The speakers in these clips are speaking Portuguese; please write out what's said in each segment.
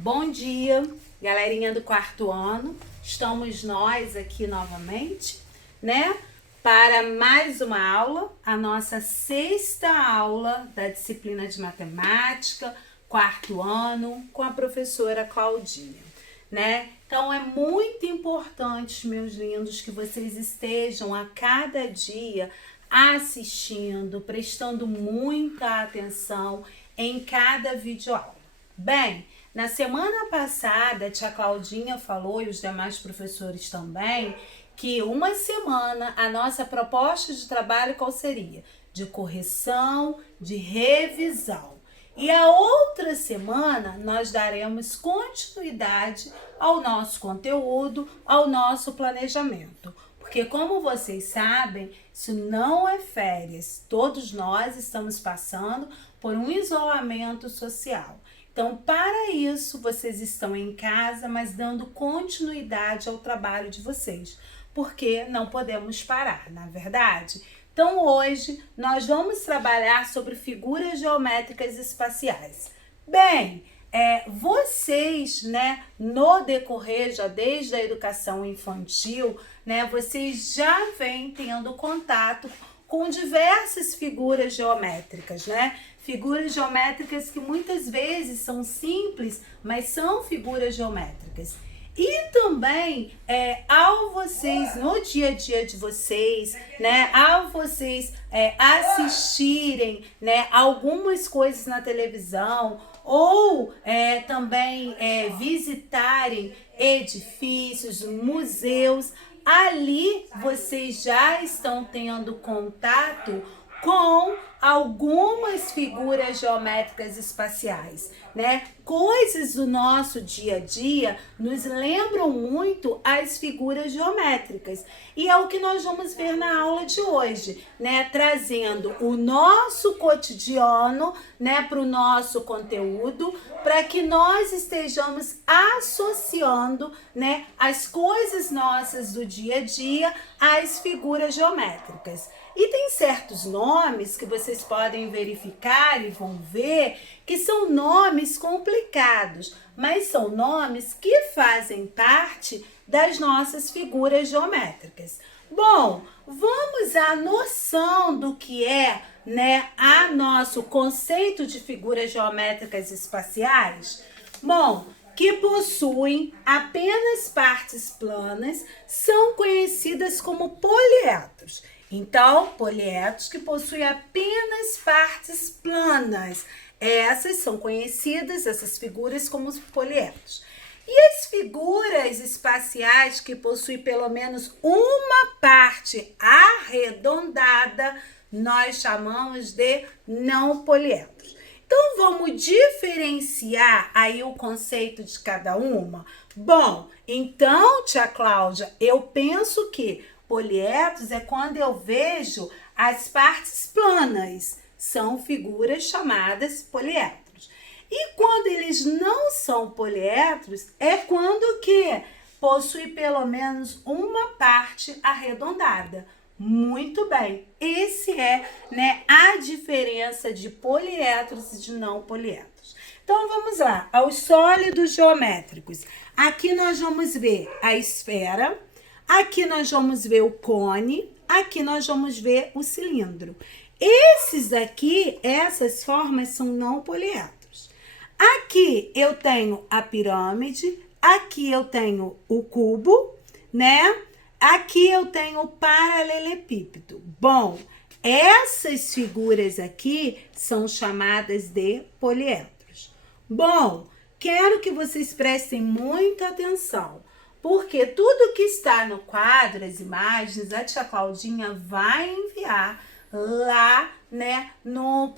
Bom dia, galerinha do quarto ano. Estamos nós aqui novamente, né? Para mais uma aula, a nossa sexta aula da disciplina de matemática, quarto ano, com a professora Claudinha, né? Então é muito importante, meus lindos, que vocês estejam a cada dia assistindo, prestando muita atenção em cada videoaula. Bem, na semana passada, a tia Claudinha falou, e os demais professores também, que uma semana a nossa proposta de trabalho qual seria? De correção, de revisão. E a outra semana nós daremos continuidade ao nosso conteúdo, ao nosso planejamento. Porque como vocês sabem, isso não é férias. Todos nós estamos passando por um isolamento social. Então, para isso, vocês estão em casa, mas dando continuidade ao trabalho de vocês, porque não podemos parar, não é verdade? Então, hoje, nós vamos trabalhar sobre figuras geométricas espaciais. Bem, vocês, né, no decorrer, já desde a educação infantil, né, vocês já vêm tendo contato com diversas figuras geométricas, né? Figuras geométricas que muitas vezes são simples, mas são figuras geométricas. E também, ao vocês, no dia a dia de vocês, né, ao vocês assistirem, né, algumas coisas na televisão, ou também visitarem edifícios, museus, ali vocês já estão tendo contato com algumas figuras geométricas espaciais, né? Coisas do nosso dia a dia nos lembram muito as figuras geométricas. E é o que nós vamos ver na aula de hoje, né? Trazendo o nosso cotidiano, né, para o nosso conteúdo, para que nós estejamos associando, né, as coisas nossas do dia a dia às figuras geométricas. E tem certos nomes que vocês podem verificar e vão ver que são nomes complicados, mas são nomes que fazem parte das nossas figuras geométricas. Bom, vamos à noção do que é, né, a nosso conceito de figuras geométricas espaciais? Bom, que possuem apenas partes planas, são conhecidas como poliedros. Então, poliedros que possuem apenas partes planas. Essas são conhecidas, essas figuras, como poliedros. E as figuras espaciais que possuem pelo menos uma parte arredondada, nós chamamos de não poliedros. Então, vamos diferenciar aí o conceito de cada uma? Bom, então, tia Cláudia, eu penso que poliedros é quando eu vejo as partes planas. São figuras chamadas poliedros. E quando eles não são poliedros, é quando que possui pelo menos uma parte arredondada. Muito bem, esse é, né, a diferença de poliedros e de não poliedros. Então, vamos lá, aos sólidos geométricos. Aqui nós vamos ver a esfera, aqui nós vamos ver o cone, aqui nós vamos ver o cilindro. Esses aqui, essas formas são não poliedros. Aqui eu tenho a pirâmide, aqui eu tenho o cubo, né? Aqui eu tenho o paralelepípedo. Bom, essas figuras aqui são chamadas de poliedros. Bom, quero que vocês prestem muita atenção, porque tudo que está no quadro, as imagens, a tia Claudinha vai enviar lá, né, no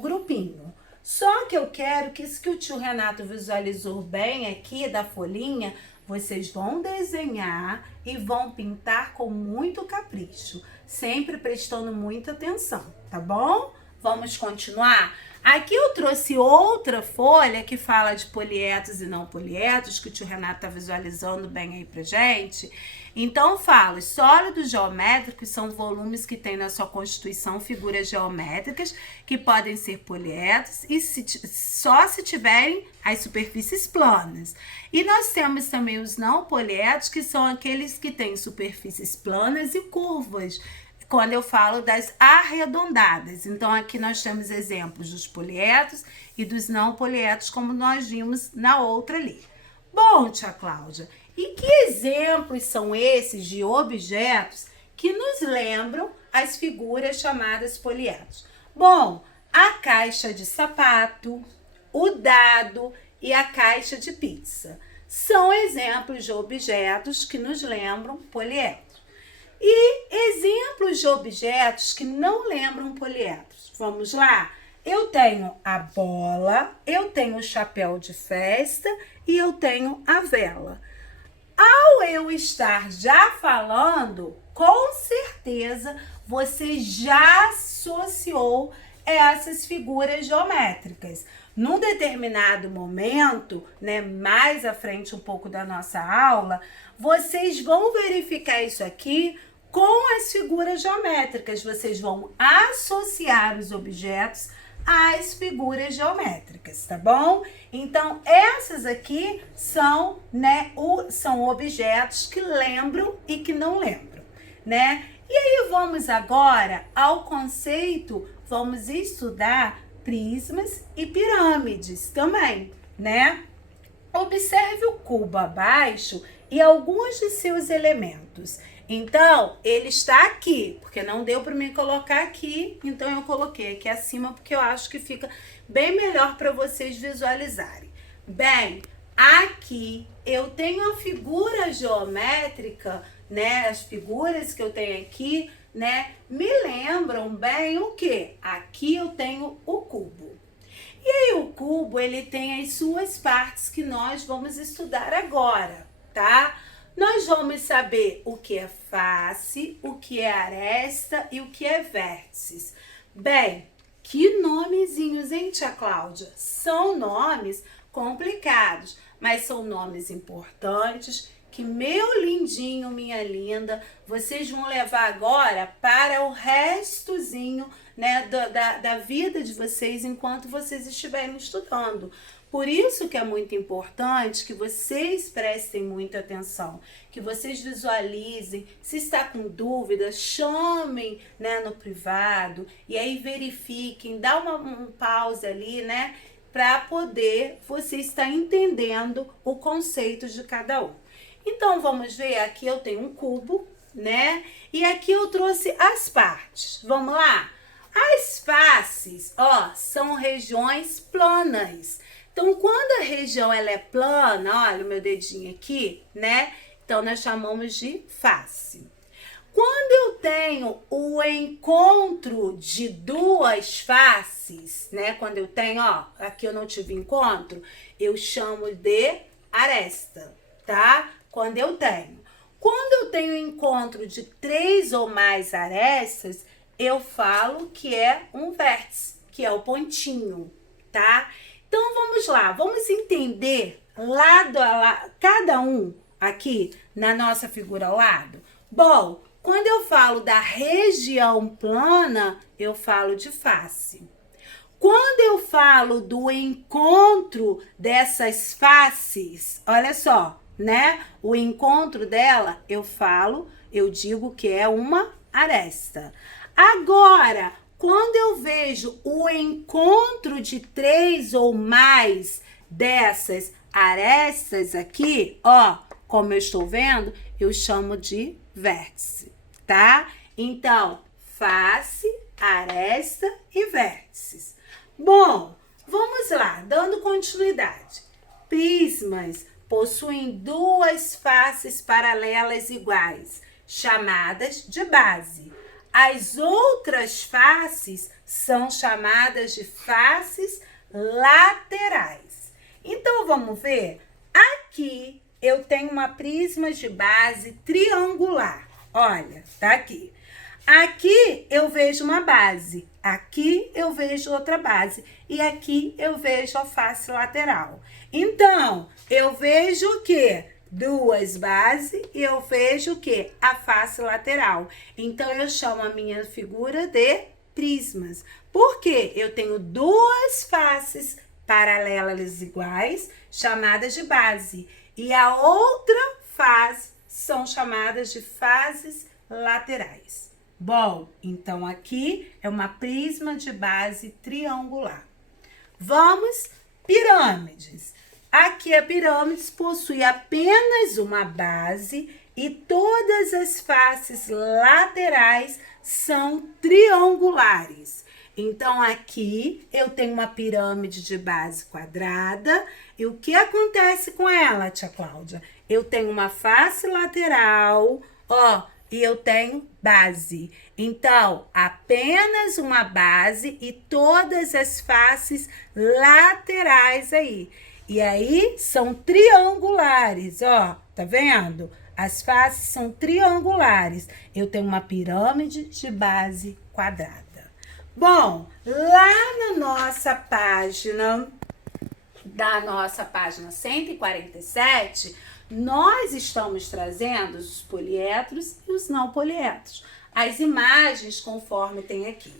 grupinho. Só que eu quero que isso que o tio Renato visualizou bem aqui da folhinha, vocês vão desenhar e vão pintar com muito capricho, sempre prestando muita atenção, tá bom? Vamos continuar? Aqui eu trouxe outra folha que fala de poliedros e não poliedros, que o tio Renato tá visualizando bem aí pra gente. Então, falo, sólidos geométricos são volumes que têm na sua constituição figuras geométricas que podem ser poliedros e só se tiverem as superfícies planas. E nós temos também os não poliedros, que são aqueles que têm superfícies planas e curvas, quando eu falo das arredondadas. Então, aqui nós temos exemplos dos poliedros e dos não poliedros, como nós vimos na outra ali. Bom, tia Cláudia, e que exemplos são esses de objetos que nos lembram as figuras chamadas poliedros? Bom, a caixa de sapato, o dado e a caixa de pizza são exemplos de objetos que nos lembram poliedros. E exemplos de objetos que não lembram poliedros. Vamos lá? Eu tenho a bola, eu tenho o chapéu de festa e eu tenho a vela. Ao eu estar já falando, com certeza você já associou essas figuras geométricas. Num determinado momento, né, mais à frente um pouco da nossa aula, vocês vão verificar isso aqui com as figuras geométricas. Vocês vão associar os objetos às figuras geométricas, tá bom? Então, essas aqui são, né, são objetos que lembram e que não lembram, né? E aí vamos agora ao conceito, vamos estudar prismas e pirâmides também, né? Observe o cubo abaixo e alguns de seus elementos. Então, ele está aqui, porque não deu para me colocar aqui, então eu coloquei aqui acima, porque eu acho que fica bem melhor para vocês visualizarem. Bem, aqui eu tenho a figura geométrica, né? As figuras que eu tenho aqui, né? Me lembram bem o quê? Aqui eu tenho o cubo. E aí o cubo, ele tem as suas partes que nós vamos estudar agora, tá? Nós vamos saber o que é face, o que é aresta e o que é vértices. Bem, que nomezinhos, hein, tia Cláudia? São nomes complicados, mas são nomes importantes que, meu lindinho, minha linda, vocês vão levar agora para o restozinho, né, da vida de vocês enquanto vocês estiverem estudando. Por isso que é muito importante que vocês prestem muita atenção, que vocês visualizem, se está com dúvida, chamem, né, no privado e aí verifiquem, dá um pause ali, né, para poder você estar entendendo o conceito de cada um. Então, vamos ver, aqui eu tenho um cubo, né, e aqui eu trouxe as partes. Vamos lá? As faces, ó, são regiões planas. Então, quando a região ela é plana, olha o meu dedinho aqui, né? Então, nós chamamos de face. Quando eu tenho o encontro de duas faces, né? Quando eu tenho, ó, aqui eu não tive encontro, eu chamo de aresta, tá? Quando eu tenho. Quando eu tenho encontro de 3 ou mais arestas, eu falo que é um vértice, que é o pontinho, tá? Então, vamos lá, vamos entender lado a lado, cada um aqui na nossa figura ao lado. Bom, quando eu falo da região plana, eu falo de face. Quando eu falo do encontro dessas faces, olha só, né? O encontro dela, eu digo que é uma aresta. Agora, quando eu vejo o encontro de 3 ou mais dessas arestas aqui, ó, como eu estou vendo, eu chamo de vértice, tá? Então, face, aresta e vértices. Bom, vamos lá, dando continuidade. Prismas possuem duas faces paralelas iguais, chamadas de base. As outras faces são chamadas de faces laterais. Então, vamos ver? Aqui eu tenho uma prisma de base triangular. Olha, tá aqui. Aqui eu vejo uma base, aqui eu vejo outra base e aqui eu vejo a face lateral. Então, eu vejo o quê? duas bases e eu vejo o quê? A face lateral. Então, eu chamo a minha figura de prismas. Por quê? Eu tenho duas faces paralelas iguais, chamadas de base. E a outra face são chamadas de fases laterais. Bom, então aqui é uma prisma de base triangular. Vamos, pirâmides. Aqui a pirâmide possui apenas uma base e todas as faces laterais são triangulares. Então, aqui eu tenho uma pirâmide de base quadrada. E o que acontece com ela, tia Cláudia? Eu tenho uma face lateral, ó, e eu tenho base. Então, apenas uma base e todas as faces laterais aí. E aí, são triangulares, ó, tá vendo? As faces são triangulares. Eu tenho uma pirâmide de base quadrada. Bom, lá na nossa página, da nossa página 147, nós estamos trazendo os poliedros e os não poliedros. As imagens conforme tem aqui.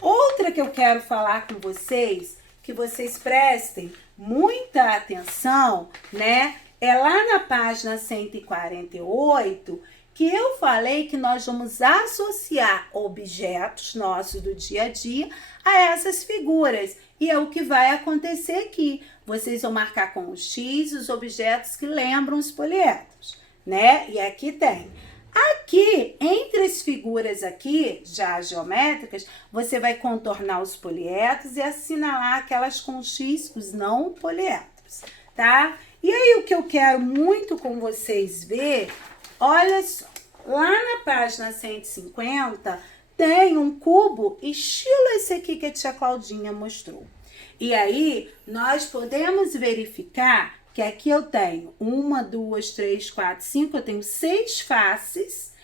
Outra que eu quero falar com vocês, que vocês prestem muita atenção, né? É lá na página 148, que eu falei que nós vamos associar objetos nossos do dia a dia a essas figuras. E é o que vai acontecer aqui. Vocês vão marcar com o X os objetos que lembram os poliedros, né? E aqui tem. Aqui, entre as figuras aqui, já geométricas, você vai contornar os poliedros e assinalar aquelas com X, os não poliedros, tá? E aí, o que eu quero muito com vocês ver, olha só, lá na página 150, tem um cubo estilo esse aqui que a tia Claudinha mostrou. E aí, nós podemos verificar que aqui eu tenho 1, 2, 3, 4, 5, eu tenho 6 faces.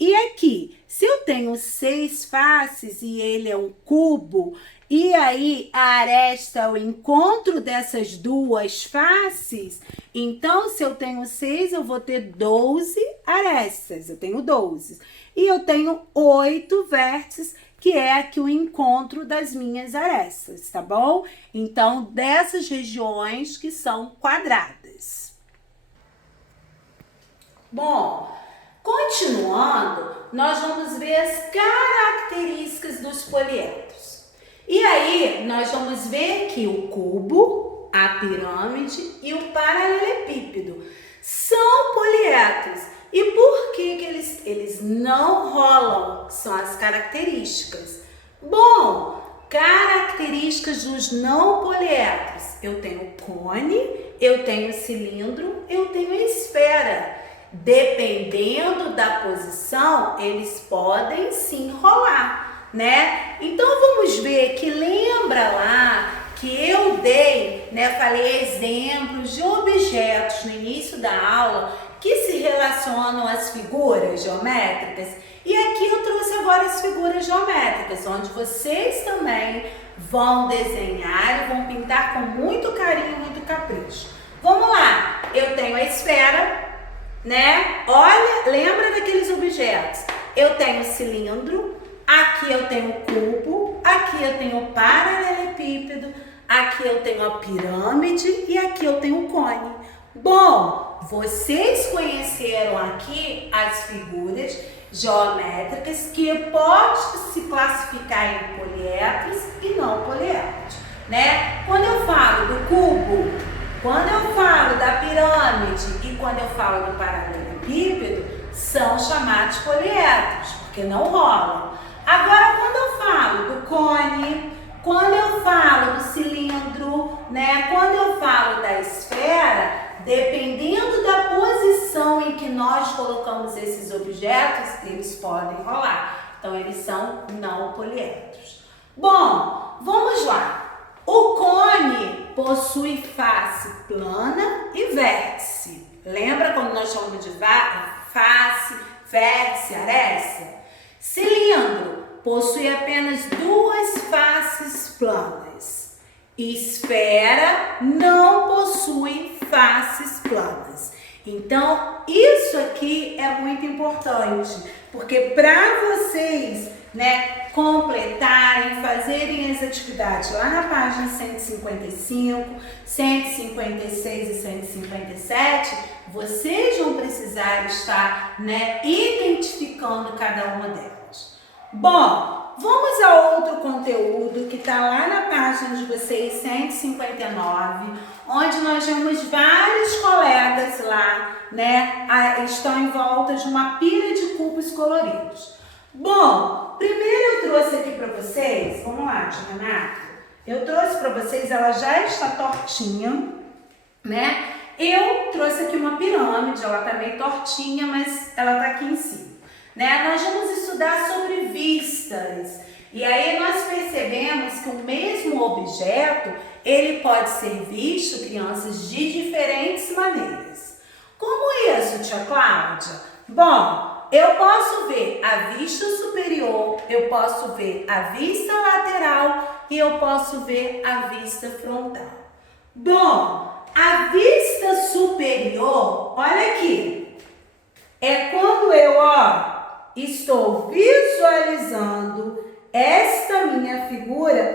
E aqui, se eu tenho 6 faces e ele é um cubo, e aí a aresta é o encontro dessas duas faces, então se eu tenho 6, eu vou ter 12 arestas, eu tenho 12. E eu tenho 8 vértices, que é aqui o encontro das minhas arestas, tá bom? Então, dessas regiões que são quadradas. Bom, continuando, nós vamos ver as características dos poliedros. E aí, nós vamos ver que o cubo, a pirâmide e o paralelepípedo são poliedros. E por que eles não rolam? São as características. Bom, características dos não poliedros. Eu tenho cone, eu tenho cilindro, eu tenho esfera. Dependendo da posição, eles podem sim rolar, né? Então, vamos ver que lembra lá que eu dei, né? Falei exemplos de objetos no início da aula que se relacionam às figuras geométricas. E aqui eu trouxe agora as figuras geométricas, onde vocês também vão desenhar e vão pintar com muito carinho, muito capricho. Vamos lá, eu tenho a esfera, né? Olha, lembra daqueles objetos? Eu tenho cilindro, aqui eu tenho cubo, aqui eu tenho paralelepípedo, aqui eu tenho a pirâmide e aqui eu tenho o cone. Bom, vocês conheceram aqui as figuras geométricas que pode se classificar em poliedros e não poliedros, né? Quando eu falo do cubo, quando eu falo da pirâmide e quando eu falo do paralelepípedo, são chamados poliedros, porque não rolam. Agora, quando eu falo do cone, quando eu falo do cilindro, né? Quando eu falo da esfera, dependendo da posição em que nós colocamos esses objetos, eles podem rolar. Então, eles são não poliedros. Bom, vamos lá. O cone possui face plana e vértice. Lembra quando nós chamamos de face, vértice, aresta? Cilindro possui apenas duas faces planas. Esfera não possui faces planas. Então, isso aqui é muito importante, porque para vocês, né, completarem, fazerem as atividades lá na página 155, 156 e 157, vocês vão precisar estar, né, identificando cada uma delas. Bom, vamos a outro conteúdo que está lá na página de vocês, 159, onde nós vemos vários colegas lá, né, estão em volta de uma pilha de cubos coloridos. Bom, primeiro eu trouxe aqui para vocês, vamos lá, tia Renata, eu trouxe para vocês, ela já está tortinha, né? Eu trouxe aqui uma pirâmide, ela está meio tortinha, mas ela está aqui em cima, né? Nós vamos estudar sobre vistas, e aí nós percebemos que o mesmo objeto, ele pode ser visto, crianças, de diferentes maneiras. Como isso, tia Cláudia? Bom, eu posso ver a vista superior, eu posso ver a vista lateral e eu posso ver a vista frontal. Bom, a vista superior, olha aqui, é quando eu, estou visualizando esta minha figura,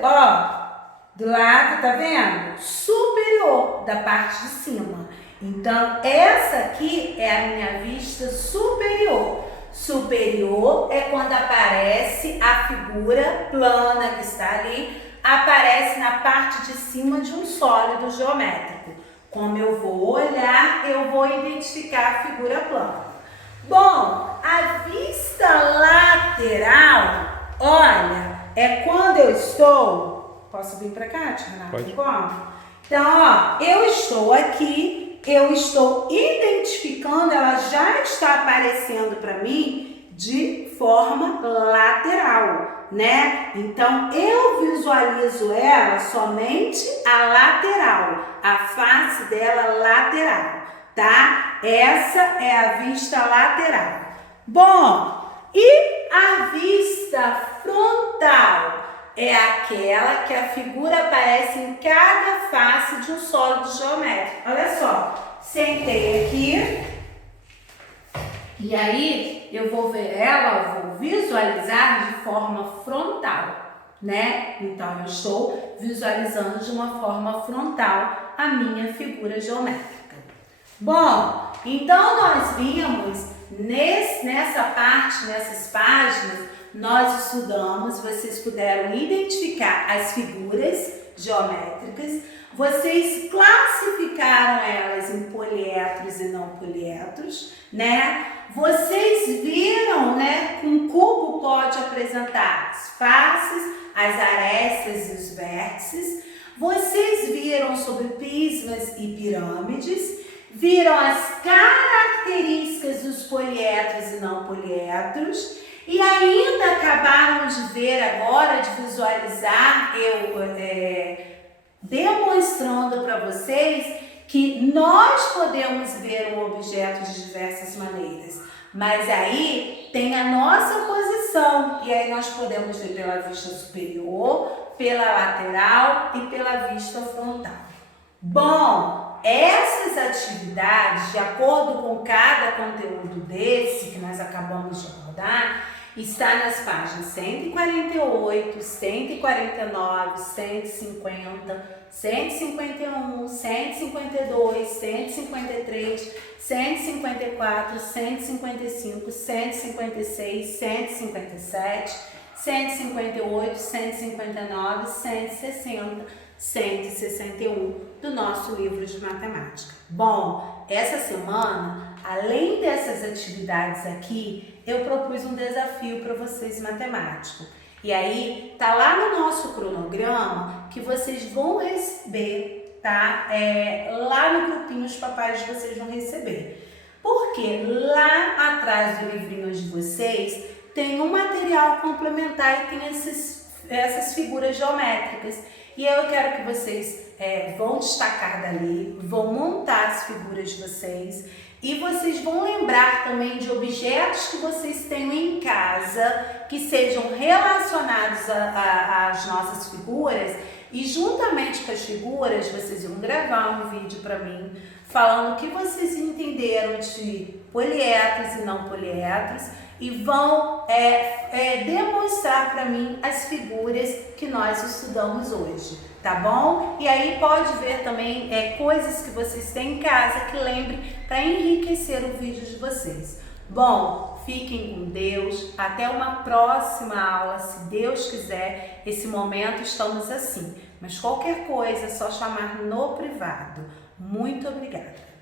do lado, tá vendo? Superior, da parte de cima. Então, essa aqui é a minha vista superior. Superior é quando aparece a figura plana que está ali, aparece na parte de cima de um sólido geométrico. Como eu vou olhar, eu vou identificar a figura plana. Bom, a vista lateral, olha, é quando eu estou... Posso vir para cá, tia Renata? Pode. Então, eu estou aqui, eu estou identificando, ela já está aparecendo para mim de forma lateral, né? Então, eu visualizo ela somente a lateral, a face dela lateral, tá? Essa é a vista lateral. Bom, e a vista frontal? É aquela que a figura aparece em cada face de um sólido geométrico. Olha só, sentei aqui e aí eu vou ver ela, eu vou visualizar de forma frontal, né? Então, eu estou visualizando de uma forma frontal a minha figura geométrica. Bom, então nós vimos nessa parte, nessas páginas, nós estudamos, vocês puderam identificar as figuras geométricas, vocês classificaram elas em poliedros e não poliedros, né? Vocês viram, né, que um cubo pode apresentar as faces, as arestas e os vértices. Vocês viram sobre prismas e pirâmides, viram as características dos poliedros e não poliedros. E ainda acabaram de ver agora, de visualizar, demonstrando para vocês que nós podemos ver um objeto de diversas maneiras. Mas aí tem a nossa posição, e aí nós podemos ver pela vista superior, pela lateral e pela vista frontal. Bom, essas atividades, de acordo com cada conteúdo desse que nós acabamos de abordar, está nas páginas 148, 149, 150, 151, 152, 153, 154, 155, 156, 157, 158, 159, 160, 161 do nosso livro de matemática. Bom, essa semana, além dessas atividades aqui, eu propus um desafio para vocês matemático. E aí, tá lá no nosso cronograma que vocês vão receber, tá? Lá no grupinho os papais de vocês vão receber. Porque lá atrás do livrinho de vocês tem um material complementar e tem essas figuras geométricas. E eu quero que vocês vão destacar dali, vão montar as figuras de vocês. E vocês vão lembrar também de objetos que vocês tenham em casa que sejam relacionados às nossas figuras, e juntamente com as figuras vocês vão gravar um vídeo para mim falando o que vocês entenderam de poliédros e não poliédros, e vão demonstrar para mim as figuras que nós estudamos hoje, tá bom? E aí pode ver também coisas que vocês têm em casa que lembrem para enriquecer o vídeo de vocês. Bom, fiquem com Deus, até uma próxima aula, se Deus quiser. Esse momento estamos assim, mas qualquer coisa é só chamar no privado. Muito obrigada!